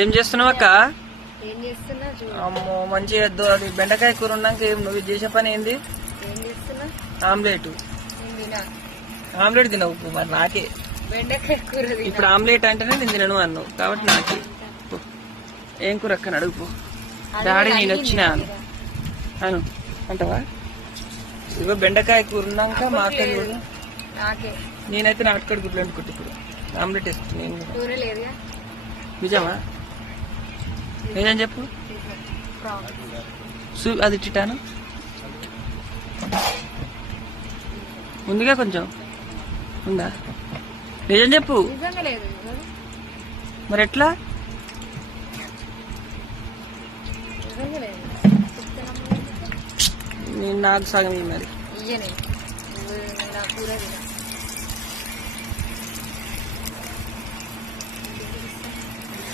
ఏం చేస్తున్నావు అక్క? ఏం చేస్తున్నా? అమ్మో మంచిగా అది బెండకాయ కూర ఉన్నాక నువ్వు చేసే పని ఏంది? ఏం చేస్తున్నా? ఆమ్లెట్. ఆమ్లెట్ తినవు మరి నాకే. బెండకాయ కూర ఇప్పుడు ఆమ్లెట్ అంటేనే నేను తినను అన్నావు కాబట్టి నాకే. ఏం కూర అక్కని అడుగుపో. డాడీ నేను వచ్చినా అను అంటవా? ఇగో బెండకాయ కూర ఉన్నాక మా అక్క కూడా నేనైతే నాటుకోడి గుడ్లు వండుకుంటా. ఇప్పుడు ఆమ్లెట్ వేసుకుంటా. నిజమా? నిజం చెప్పు. అది ఇట్టాను ముందుగా కొంచెం ఉందా? నిజం చెప్పు. మరి ఎట్లా? నేను నాకు సగం మరి.